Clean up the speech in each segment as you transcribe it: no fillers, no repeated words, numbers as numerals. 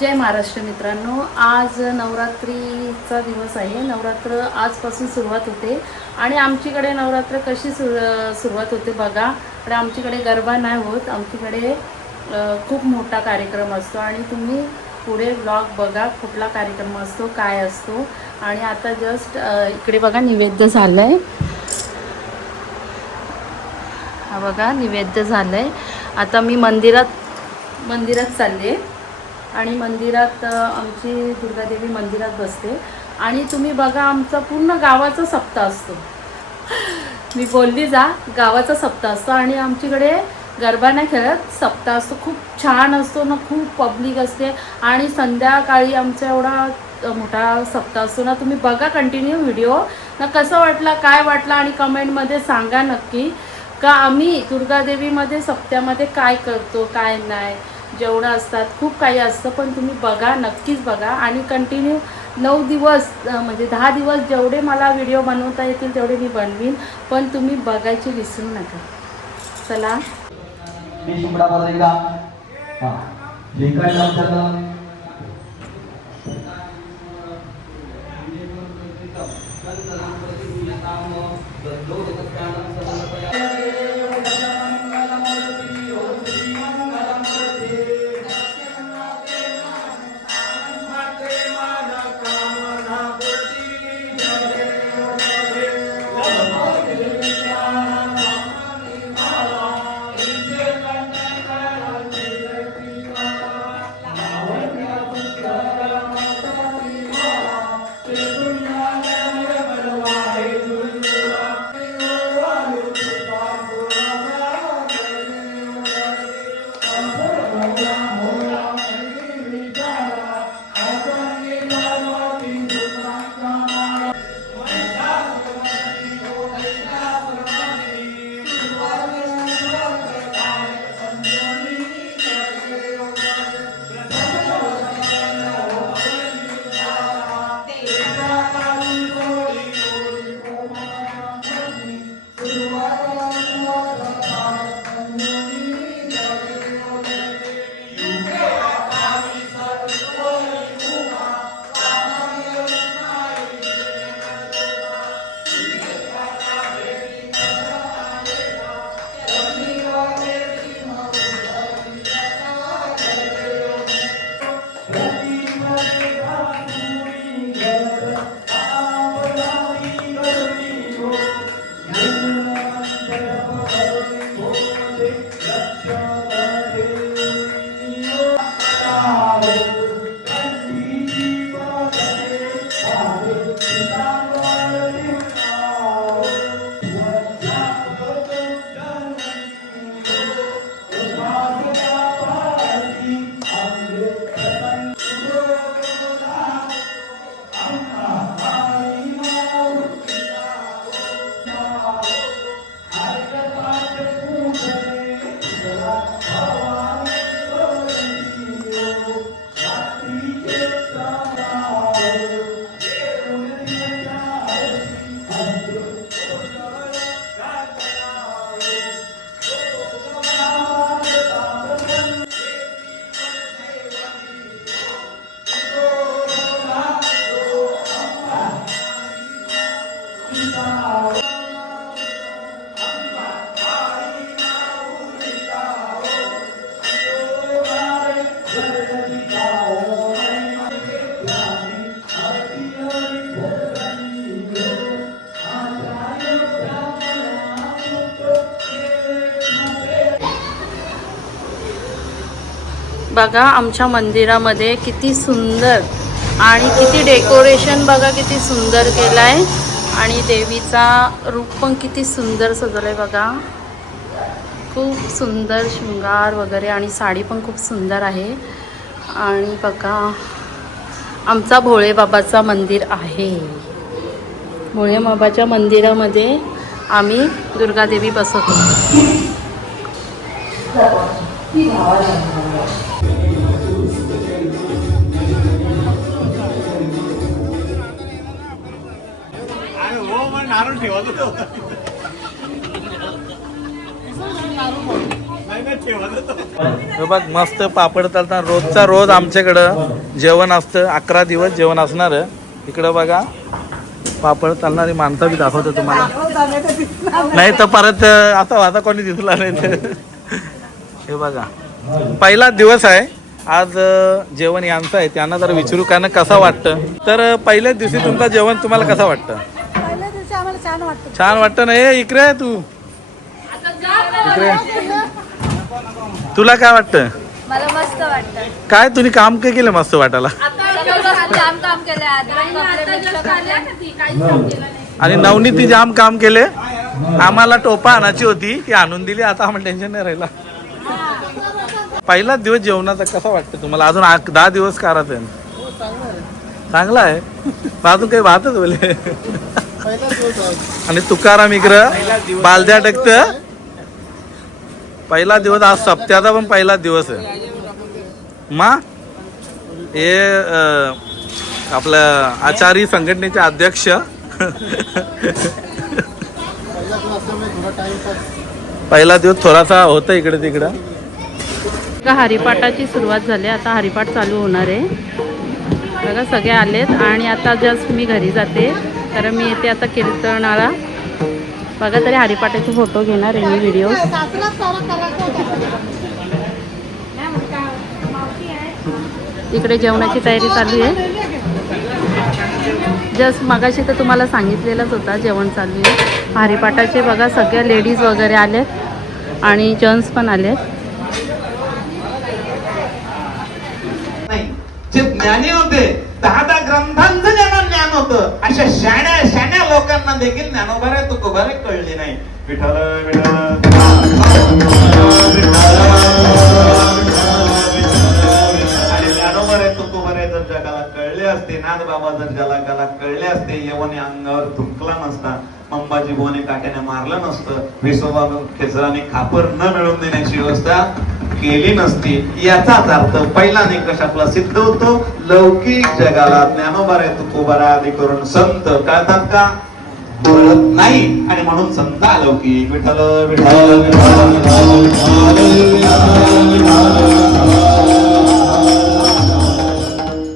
जय महाराष्ट्र मित्रांनो, आज नवरात्रीचा दिवस आहे. नवरात्र आजपासून सुरुवात होते आणि आमच्याकडे नवरात्र कशी सुरुवात होते बघा. पण आमच्याकडे गरबा नाही होत, आमच्याकडे खूप मोठा कार्यक्रम असतो आणि तुम्ही पुढे ब्लॉग बघा कुठला कार्यक्रम असतो, काय असतो. आणि आता जस्ट इकडे बघा नैवेद्य झालं आहे. हा बघा नैवेद्य झालं आहे. आता मी मंदिरात चालले आहे आणि मंदिरात आमची दुर्गादेवी मंदिरात बसते आणि तुम्ही बघा आमचा पूर्ण गावाचा सप्ताह असतो. मी बोलली जा गावाचा सप्ताह असतो आणि आमच्याकडे गरबा नाही खेळत, सप्ताह असतो. खूप छान असतो ना, खूप पब्लिक असते आणि संध्याकाळी आमचा एवढा मोठा सप्ताह असतो ना. तुम्ही बघा कंटिन्यू व्हिडिओ ना. कसं वाटला, काय वाटलं आणि कमेंटमध्ये सांगा नक्की का आम्ही दुर्गादेवीमध्ये सप्त्यामध्ये काय करतो काय नाही. जेवणं असतात, खूप काही असतं, पण तुम्ही बघा, नक्कीच बघा आणि कंटिन्यू 9 दिवस म्हणजे 10 दिवस जेवढे मला व्हिडिओ बनवता येतील तेवढे मी बनवीन, पण तुम्ही बघायची विसरू नका. चला बघा आमच्या मंदिरामध्ये किती सुंदर आणि किती डेकोरेशन बघा, किती सुंदर केलं आहे आणि देवीचा रूप पण किती सुंदर सजवलं आहे बघा. खूप सुंदर शृंगार वगैरे आणि साडी पण खूप सुंदर आहे. आणि बघा आमचा भोळे बाबाचा मंदिर आहे. भोळे बाबाच्या मंदिरामध्ये आम्ही दुर्गादेवी बसवतो. नारळ ठेवायचं नाही ठेवायचं हे बघ मस्त पापड तळताना रोजचा रोज आमच्याकडं जेवण असतं. 11 दिवस जेवण असणार. इकडं बघा पापड तळणारी माणसं बी दाखवतो तुम्हाला. नाही तर परत आता कोणी दिसला नाही तर. हे बघा पहिला दिवस आहे आज. जेवण यांचं आहे त्यांना जर विचारू कारण कसं वाटतं. तर पहिल्याच दिवशी तुमचं जेवण तुम्हाला कसं वाटतं? पहिल्या दिवशी आम्हाला छान वाटतं. छान वाटतं ना. हे इकडे तू इकडे तुला काय वाटतं? मला मस्त वाटतं. काय तुम्ही काम काय केलं मस्त वाटायला? जाम काम केलं. आणि नवनीती जाम काम केले. आम्हाला टोपा आणायची होती ती आणून दिली. आता आम्हाला टेन्शन नाही राहिला. पहिलाच दिवस जेवणाचा कसा वाटतं तुम्हाला? अजून 10 दिवस करायच आहे. चांगला आहे. अजून काही वाहतच बोले. आणि तुकाराम इकडं बालद्या टकत. पहिला दिवस आज सप्त्याचा पण पहिला दिवस आहे. मा हे आपल्या आचारी संघटनेचे अध्यक्ष. पहिला दिवस थोडासा होता इकडे तिकडं. हरिपाठाची सुरुवात झाली. आता हरिपाठ चालू होणार आहे. बघा सगळे आलेत आणि आता जस्ट मी घरी जाते कारण मी येते आता कीर्तनाला. बघा तरी हरिपाठाचे फोटो घेणार आहे मी व्हिडिओ. इकडे जेवणाची तयारी चालू आहे. जस्ट मगाशी तर तुम्हाला सांगितलेलंच होता जेवण चालू आहे. हरिपाठाचे बघा सगळ्या लेडीज वगैरे आलेत आणि जेंट्स पण आलेत. जे ज्ञानी होते 10 ग्रंथांचं ज्यांना ज्ञान होतं अशा शाण्या लोकांना देखील ज्ञानोबारे तुकोबारे कळले नाही. विठ्ठल विठ्ठल आणि ज्ञानोबारे तुकोबारे जर जगाला कळले असते, नाथबाबा जर जगाला कळले असते, यवने अंगावर थुंकला नसता, अंबाजी बोने काट्याने मारलं नसतं, विसोबा खेचराने खापर न मिळवून देण्याची व्यवस्था केली नसती. याचाच अर्थ पहिला निकष आपला सिद्ध होतो. लौकिक जगाला ज्ञानोबारे तुकोबारा आदी करून संत कळतात का? कळत नाही. आणि म्हणून संत अलौकिक. विठ्ठल विठ्ठल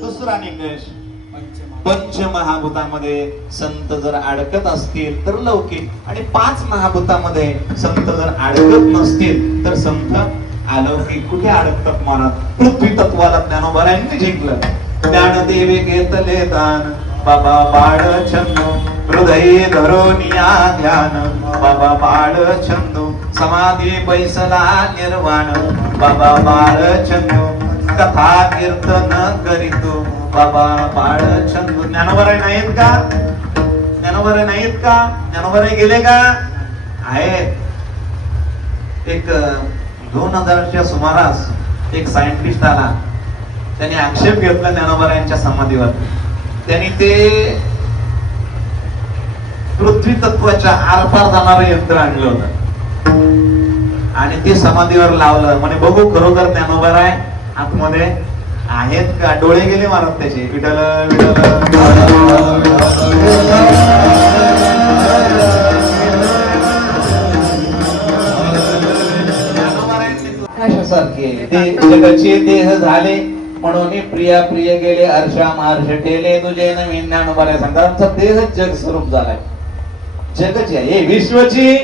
दुसरा निकष पंचमहाभूतांमध्ये संत जर अडकत असतील तर लौकिक. आणि 5 महाभूतामध्ये संत जर अडकत नसतील तर संत अलौकिक. कुठे अडकतात महाराज? पृथ्वी तत्वाला ज्ञानोबारांनी जिंकलं. ज्ञानदेवे घेतले दान बाबा बाळ छंदू, हृदय धरोनिया ध्यान बाबा बाळ छंदू, समाधी बैसला निर्वाण बाबा बाळ छंदू, कथा कीर्तन करीतो बाबा बाळ छंदू. ज्ञानोबाराय नाहीत का? ज्ञानोबाराय नाहीत का? ज्ञानोबाराय गेले का? आहेत. एक 2000च्या सुमारास एक सायंटिस्ट आला. त्याने आक्षेप घेतला ज्ञानोबारायांच्या समाधीवर. त्यांनी ते पृथ्वी तत्वाच्या आरपार जाणारं यंत्र आणलं होतं आणि ते समाधीवर लावलं. म्हणे बघू खरोखर ज्ञानोबाराय आतमध्ये आहेत का? डोळे गेले महाराज त्याचे. विठ्ठल सारखे ते जगाचे देह झाले म्हणून प्रिया प्रिय गेले अर्षा मार्ष ठेले तुझे नवीन ज्ञानोबाराय सांगतात. आमचा देह जग स्वरूप झालाय. जगची आहे विश्वची.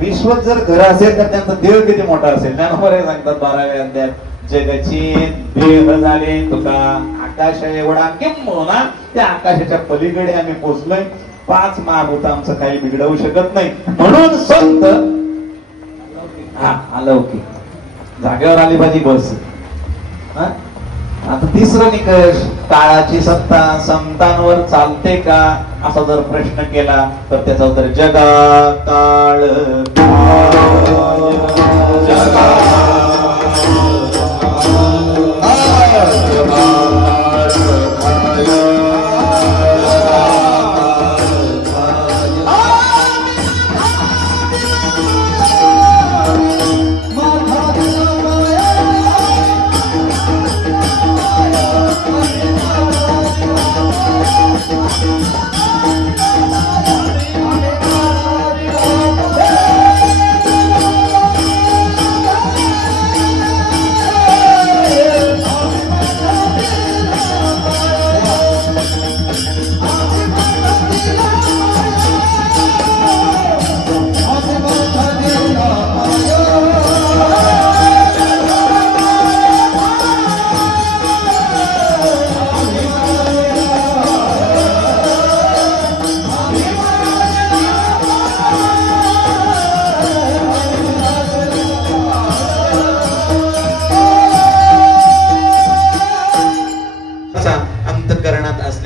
विश्व जर घर असेल तर त्यांचा देह किती मोठा असेल? ज्ञानोबाराय सांगतात 12व्या अध्यायात जगाची देह झाले तुका आकाश एवढा किंबहुना त्या आकाशाच्या पलीकडे आम्ही पोहोचलोय. 5 महाभूत आमचं काही बिघडवू शकत नाही. म्हणून संत अलौकिक. जागेवर आली पाहिजे बस. आता तिसरं निकष काळाची सत्ता संतांवर चालते का असा जर प्रश्न केला तर त्याचं उत्तर जगा काळ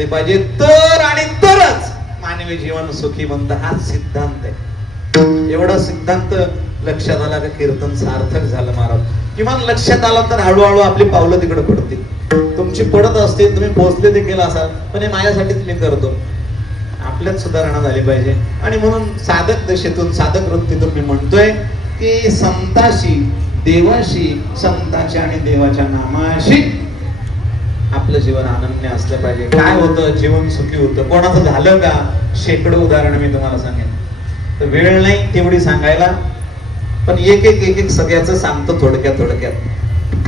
झाले पाहिजे, तर आणि तरच मानवी जीवन सुखीवंत. हा सिद्धांत आहे. एवढा सिद्धांत लक्षात आला का कीर्तन सार्थक झालं महाराज. किमान लक्षात आलं तर हळूहळू आपली पावलं तिकडे पडतील. तुमची पडत असतील, तुम्ही पोहोचले देखील असाल, पण हे माझ्यासाठीच मी करतो. आपल्यात सुधारणा झाली पाहिजे. आणि म्हणून साधक दशेतून, साधक वृत्तीतून मी म्हणतोय की संताशी, देवाशी, संताच्या आणि देवाच्या नामाशी आपलं जीवन अनन्य असलं पाहिजे. काय होतं, जीवन सुखी होतं. कोणाचं झालं का? शेकडो उदाहरण मी तुम्हाला सांगेन. तर वेळ नाही तेवढी सांगायला, पण एक एक सगळ्याचं सांगतो थोडक्यात.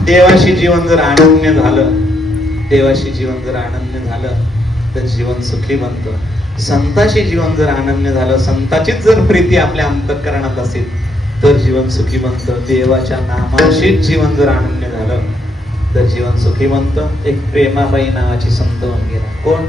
देवाशी जीवन जर अनन्य झालं, देवाशी जीवन जर अनन्य झालं तर जीवन सुखी बनतं. संताशी जीवन जर अनन्य झालं, संताचीच जर प्रीती आपल्या अंतःकरणात असेल तर जीवन सुखी बनतं. देवाच्या नामाशीच जीवन जर अनन्य झालं तर जीवन सुखी बनतं. एक प्रेमाबाई नावाची संत होऊन गेला. कोण?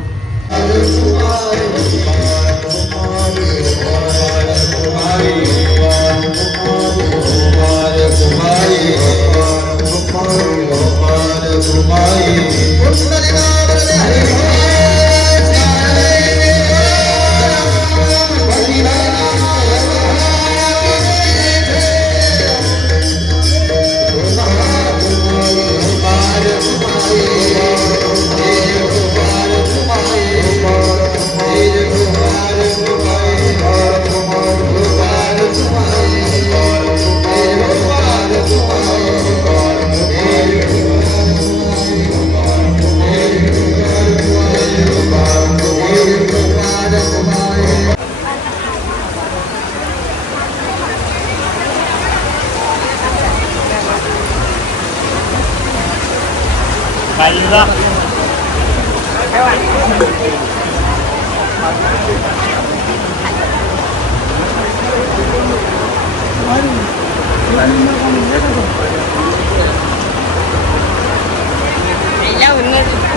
Ya bener.